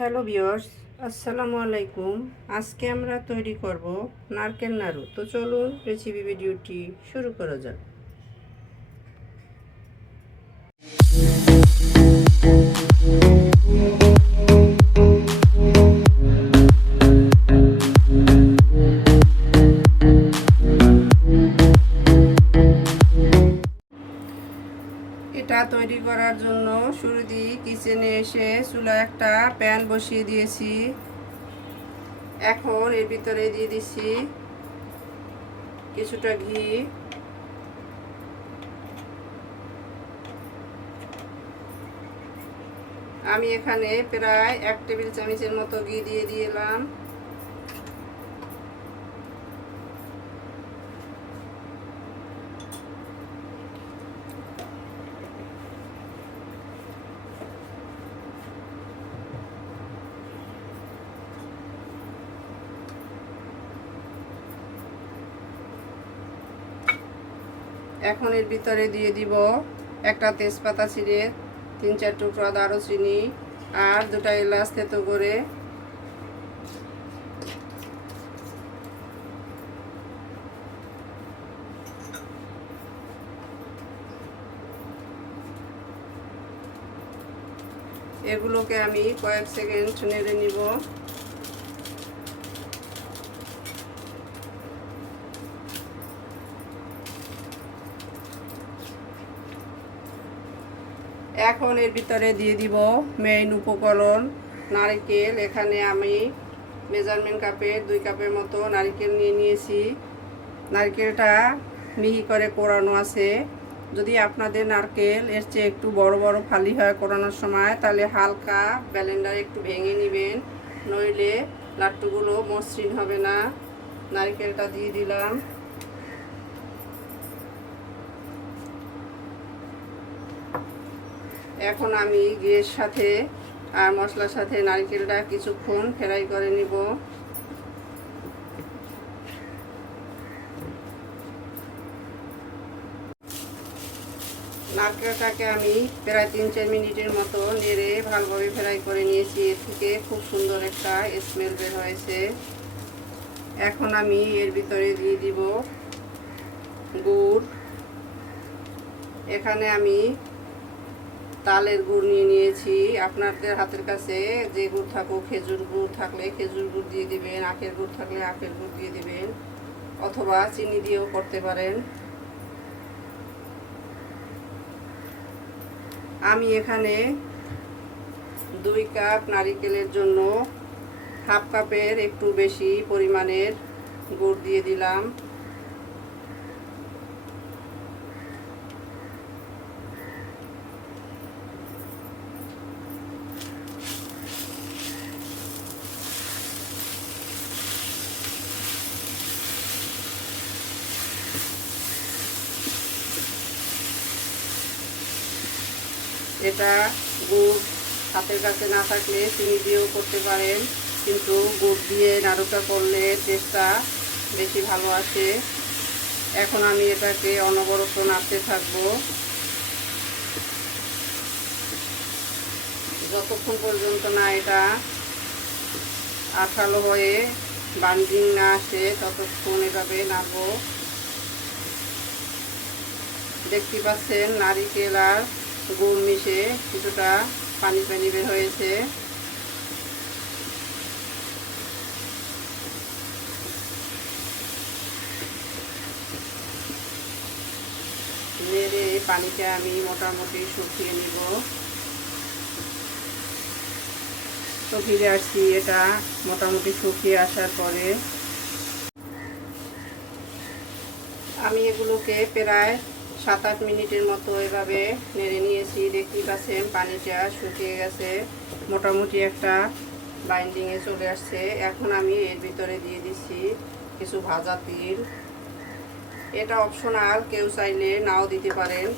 Hello viewers, আসসালামু আলাইকুম। আজকে আমরা তৈরি করব নারকেল নাড়ু। তো চলুন রেসিপি ভিডিওটি শুরু করা যাক। এটা তৈরি করার জন্য শুরুতেই কিচেনে এসে চুলায় একটা প্যান বসিয়ে দিয়েছি। এখন এর ভিতরে দিয়ে দিচ্ছি কিছুটা ঘি। আমি এখানে প্রায় 1 টেবিল চামচের মতো ঘি দিয়ে দিলাম। এখন এর ভিতরে দিয়ে দিব একটা তেজপাতা ছিঁড়ে, 3-4 টুকরা দারুচিনি আর 2টা এলাচ থেতো করে। এগুলোকে আমি কয়েক সেকেন্ড নেড়ে নিব। এখন এর ভিতরে দিয়ে দিব মেইন উপকরণ নারকেল। এখানে আমি মেজারমেন্ট কাপের 2 কাপের মতো নারকেল নিয়ে নিয়েছি। নারকেলটা মিহি করে কোড়ানো আছে। যদি আপনাদের নারকেল এর চেয়ে একটু বড় বড় ফালি হয় কোড়ানোর সময়, তাহলে হালকা ব্লেন্ডারে একটু ভেঙে নেবেন, নইলে লাড্ডুগুলো মসৃণ হবে না। নারকেলটা দিয়ে দিলাম। এখন আমি ঘিয়ের সাথে আর মশলার সাথে নারকেলটা কিছুক্ষণ ফ্রাই করে নিব। নারকেলটাকে আমি প্রায় 3-4 মিনিটের মতো নেড়ে ভালোভাবে ফ্রাই করে নিয়েছি। এর থেকে খুব সুন্দর একটা স্মেল বের হয়েছে। এখন আমি এর ভিতরে দিয়ে দিব গুড়। এখানে আমি তালের গুড় নিয়ে নিয়েছি। আপনাদের হাতের কাছে যে গুড় থাকুক, খেজুর গুড় থাকলে খেজুর গুড় দিয়ে দিবেন, আখের গুড় থাকলে আখের গুড় দিয়ে দিবেন, অথবা চিনি দিয়েও করতে পারেন। আমি এখানে 2 কাপ নারকেলের জন্য হাফ কাপের একটু বেশি পরিমাণের গুড় দিয়ে দিলাম। এটা গুড় হাতের কাছে না থাকলে চিনি দিয়েও করতে পারেন, কিন্তু গুড় দিয়ে নাড়ুটা করলে টেস্টটা বেশি ভালো আসে। এখন আমি এটাকে অনবরত নাড়তে থাকবো যতক্ষণ পর্যন্ত না এটা আঠালো হয়ে বান্ডিং না আসে, ততক্ষণ এভাবে নাড়বো। দেখতে পাচ্ছেন নারকেল আর গুড় মিশে কিছুটা পানি পানি বের হয়েছে। নেড়ে পানিটা আমি মোটামুটি শুকিয়ে নিব। তো ফিরে আসছি এটা মোটামুটি শুকিয়ে আসার পরে। আমি এগুলোকে প্রায় 7-8 মিনিটের মতো এভাবে নেড়ে নিয়েছি। দেখতেই পাচ্ছেন পানিটা শুকিয়ে গেছে, মোটামুটি একটা বাইন্ডিংয়ে চলে আসছে। এখন আমি এর ভিতরে দিয়ে দিচ্ছি কিছু ভাজা তিল। এটা অপশনাল, কেউ চাইলে নাও দিতে পারেন।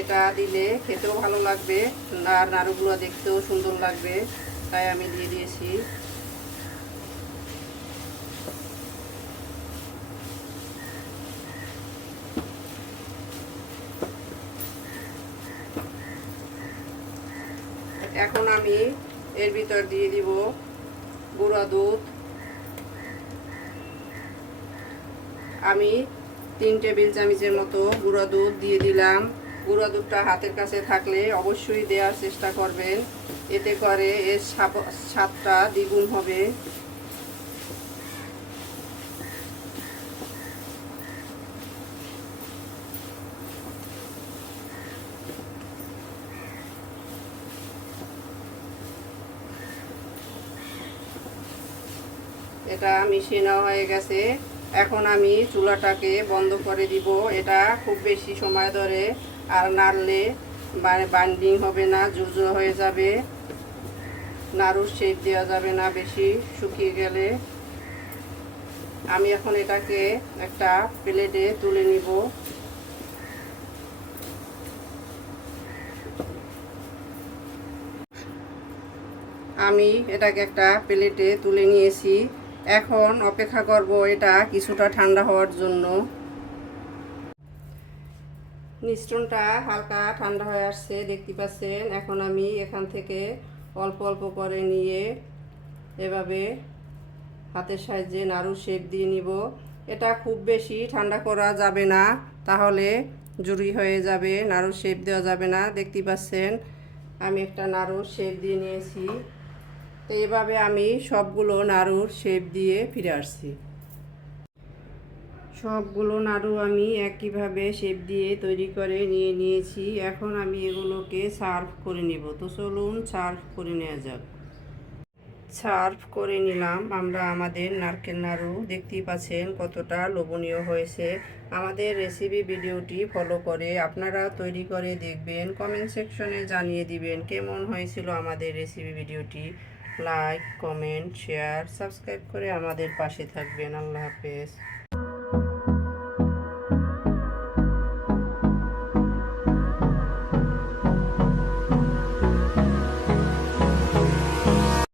এটা দিলে খেতেও ভালো লাগবে আর নাড়ুগুলো দেখতেও সুন্দর লাগবে, তাই আমি দিয়ে দিয়েছি। এখন আমি এর ভিতর দিয়ে দিব গুঁড়া দুধ। আমি 3 টেবিল চামচের মতো গুঁড়া দুধ দিয়ে দিলাম। গুঁড়া দুধটা হাতের কাছে থাকলে অবশ্যই দেওয়ার চেষ্টা করবেন, এতে করে এর স্বাদটা দ্বিগুণ হবে। এটা মিশানো হয়ে গেছে। এখন আমি চুলাটাকে বন্ধ করে দিব। এটা খুব বেশি সময় ধরে আর নাড়লে বাইন্ডিং হবে না, ঝুরঝুরে হয়ে যাবে, নাড়ুর শেপ দেওয়া যাবে না বেশি শুকিয়ে গেলে। আমি এখন এটাকে একটা প্লেটে তুলে নিব। আমি এটাকে একটা প্লেটে তুলে নিয়েছি। এখন অপেক্ষা করব এটা কিছুটা ঠান্ডা হওয়ার জন্য। মিশ্রণটা হালকা ঠান্ডা হয়ে আসছে, দেখতে পাচ্ছেন। এখন আমি এখান থেকে অল্প অল্প করে নিয়ে এভাবে হাতের সাহায্যে নাড়ুর শেপ দিয়ে নিব। এটা খুব বেশি ঠান্ডা করা যাবে না, তাহলে জুড়ি হয়ে যাবে, নাড়ুর শেপ দেওয়া যাবে না। দেখতে পাচ্ছেন আমি একটা নাড়ুর শেপ দিয়ে নিয়েছি। তো এভাবে আমি সবগুলো নাড়ুর শেপ দিয়ে ফিরে আসছি। সবগুলো নাড়ু আমি একইভাবে শেপ দিয়ে তৈরি করে নিয়েছি। এখন আমি এগুলোকে সার্ভ করে নিব। তো চলুন সার্ভ করে নেওয়া যাক। সার্ভ করে নিলাম আমরা আমাদের নারকেল নাড়ু। দেখতেই পাচ্ছেন কতটা লোভনীয় হয়েছে। আমাদের রেসিপি ভিডিওটি ফলো করে আপনারা তৈরি করে দেখবেন, কমেন্ট সেকশনে জানিয়ে দিবেন কেমন হয়েছিল আমাদের রেসিপি ভিডিওটি। লাইক, কমেন্ট, শেয়ার, সাবস্ক্রাইব করে আমাদের পাশে থাকবেন। আল্লাহ হাফেজ।